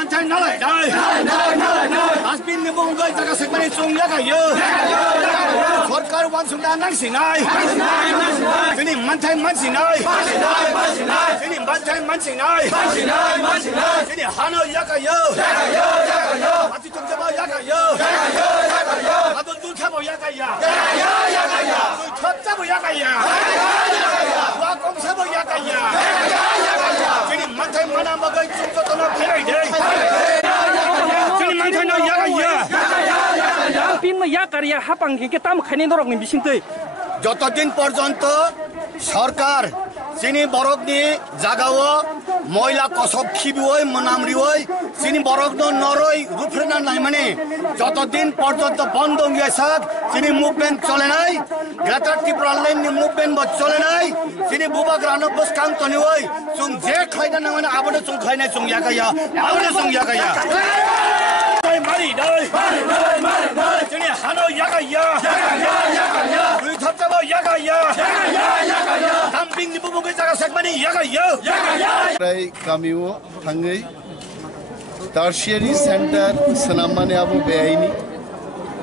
mantai nalai dai asbin ni bung gai jaga sekmani chung ya kayo sarkar wan sunda nang sinai sini mantai man sinai sini mantai man sinai sini hano ya kayo ati tum jaba ya kayo atu dul khabo ya kaya thot jabo ya kaya wa kom sabo ya kaya sini mantai mana magai chung ko tono pherai dei sini mantai no ya kaya pin ma ya karya hapang ke tam khani dorok ni bisingtei যতদিন পর্যন্ত সরকার চিনি বরকনি জাগাও ময়লা কসব খিবিওই মনামরিওই চিনি বরকনো নরই রুফরেনা নাই মানে যতদিন পর্যন্ত বন্ধ হইয়াছাক চিনি মুভমেন্ট চলে নাই গ্রেটার ত্রিপুরা লাইন নি মুভমেন্ট চলে নাই চিনি বুবা গ্রানো বসকাং তনিওই সুং যে খাইনা না মানে আবনে সুং খাইনা সুং ইয়াকায়া আবনে সুং ইয়াকায়া মারি দই চিনি হানো ইয়াকায়া 우리 답답어 야가야 담빙 니부부게 자가 색만이 야가야 প্রায় কামিও থাঙ্গই টারশিয়ারি সেন্টার সনামানে আবু বেআইনি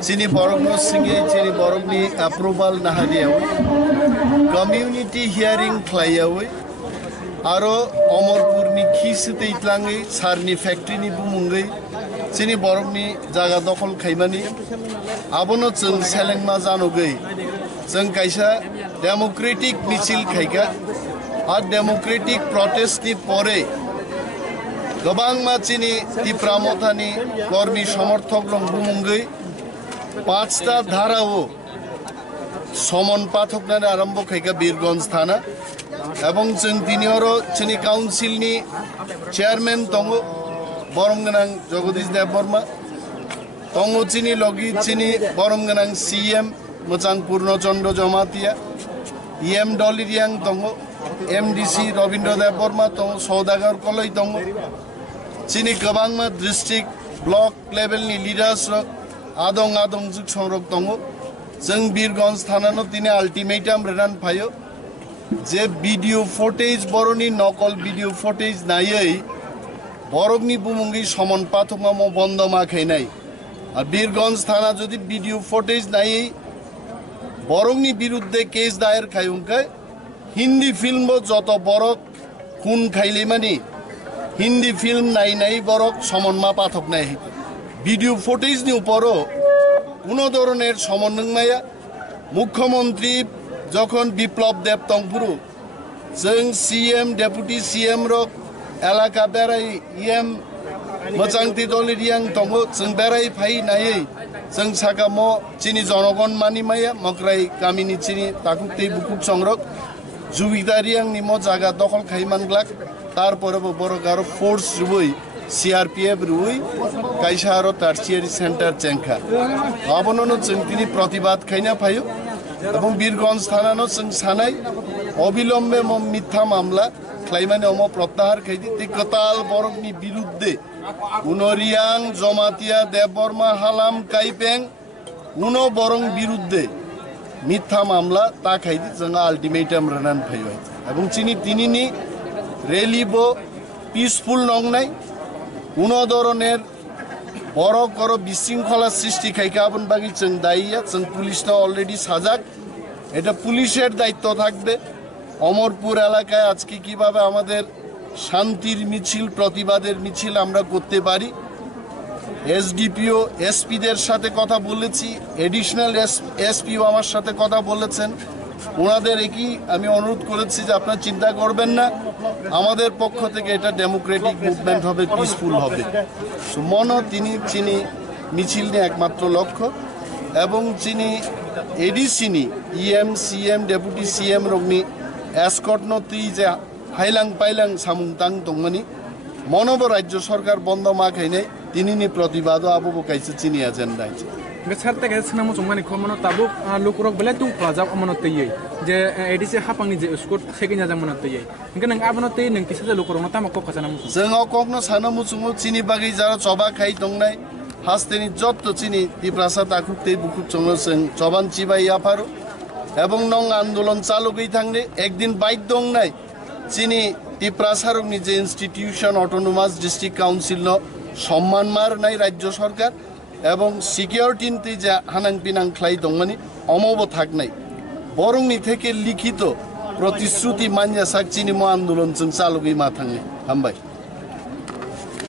চিনি বরগনো সিঙ্গে চিনি বরগনি অ্যাপ্রুভাল নাহারিয়াও কমিউনিটি হিয়ারিং খ্লাইয়াওই আরো অমরপুরনি খিসতে ইতলাঙ্গই সারনি ফ্যাক্টরিনি বুমুঙ্গই চিনি বরগনি জায়গা দখল খাইমানি আবনো जों सेलेंमा जानोगै जों कायसा डेमोक्रेटिक मिছিল खायगा আর डेमोक्रेटिक प्रटेस्टनि परे गोबां मानसिनि टिप्रा मथानि कर्मी समर्थक रं बुमुंगै 5টা ধারাও समन पाठकनानै आरम्भ खायगा बीरगंज थाना এবং जों दिनियारो चिनि काउन्सिलनि चेयारमैन दङ बरमगोनां जगदीश देबबर्मा तंगो चिनी लगी चिनी बरमगोनां सीएम मोजां पूर्णचंद्र जमातिया इएम डलिरियां दंगो एमडीसी रवीन्द्र देबबर्मा दंगो सौदागर कलई दंगो चिनी गोबांमा डिस्ट्रिक्ट ब्लक लेभेलनि लिडार्स आदं आदं जुग संरक दंगो जों बीरगंज थानानो दिनै आल्टिमेटाम रेनान फायो जे भिडियो फुटेज बरनि नकल भिडियो फुटेज नायै बरगनि बुमुंगि समन पाथमा म बन्द माखैनाय আর বীরগঞ্জ থানা যদি ভিডিও ফুটেজ নাই বরংনি বিরুদ্ধে কেস দায়ের খাইউনকে হিন্দি ফিল্ম যত বরক খুন খাইলে মানে হিন্দি ফিল্ম নাই নাই বরক সমন্মা পাঠক নাই ভিডিও ফুটেজ নি উপরও কোনো ধরনের সমন্বয় মুখ্যমন্ত্রী যখন বিপ্লব দেব তংপুরু जों সিএম ডেপুটি সিএম রক এলাকা বেড়াই ইএম मोजांति दलिरियां दंगो जों बेराय फाय नायै जों सागामो चिनि जनगण मानिमाया मक्राय गामिनि चिनि ताकुक्ति बुकुक संरक जुबिदारियां निमो जागा दखल खाइमानग्लाक तारपरेबो बरगारो फोर्स रुबै सीआरपीएफ रुबै कायसारो टारसियारि सेंटर चेंखा आबननो जों तिनि प्रतिबाद खाइना फायो এবং বীরগঞ্জ থানানো जों सानाय अबिलम्बे मिथ्या मामला ख्लाइमाने अमो प्रत्याहार खाइदि तिकताल बरगनि बिरुद्धे उनरियां जमातिया देबबर्मा हालाम काइपें उनो बरं बिरुद्धे मिथ्या मामला ता खाइदि जों आल्टिमेटाम रानान फायो এবং চিনি তিনিনি রেলিবো পিসফুল নংনাই কোনো ধরনের বড় বড় বিশৃঙ্খলা সৃষ্টি খাইকা আবন বাকি जों দাইয়া जों পুলিশটা অলরেডি সাজাগ এটা পুলিশের দায়িত্ব থাকবে অমরপুর এলাকায় আজকে কিভাবে আমাদের শান্তির মিছিল প্রতিবাদের মিছিল আমরা করতে পারি এসডিপিও এসপিদের সাথে কথা বলেছি এডিশনাল এসপিও আমার সাথে কথা বলেছেন ওনাদের একই আমি অনুরোধ করেছি যে আপনারা চিন্তা করবেন না আমাদের পক্ষ থেকে এটা ডেমোক্রেটিক মুভমেন্ট হবে পিসফুল হবে মন তিনি চিনি মিছিল নিয়ে একমাত্র লক্ষ্য এবং চিনি এডিসিনি ইএম সিএম ডেপুটি সিএম রগ্নি एस्कर्ट नती जे हाइलां पाइलां सामुंतां दंगनि मनोब राज्य सरकार बन्द माखैनै तिनिनि प्रतिबाद आबो काइसे चिनि एजेन्डा बेसारते के सनामु संमानि खमनो ताबु लुकुरक बेले तुं फ्लाजाब अमनो तयै जे एडिसे हापांनि जे स्कट सेकिना जामनो तयै इनके नंग आबनो तै नंग किसे लुकुरक न तामको खसानामु जों ककनो सानामु सुमु चिनि बागै जारा चबा खाइ दंनाय हास्तेनि जत्त चिनि तिप्रासा ताकुक्ते बुकुक चंग जों चबान चिबाय आफारो এবং নং আন্দোলন চালু গই থাকলে একদিন বাইক দং নাই চিনি টিপ্রাসারকনি যে ইনস্টিটিউশন অটোনোমাস ডিস্ট্রিক্ট কাউন্সিল ন সম্মান মার নাই রাজ্য সরকার এবং সিকিউরিটি যে হানাং পিনাং খ্লাই দং মানে অমব থাক নাই বরংনি থেকে লিখিত প্রতিশ্রুতি মানিয়া সাক চিনি আন্দোলন जों চালুগৈ মা থাঙ্গে হামবাই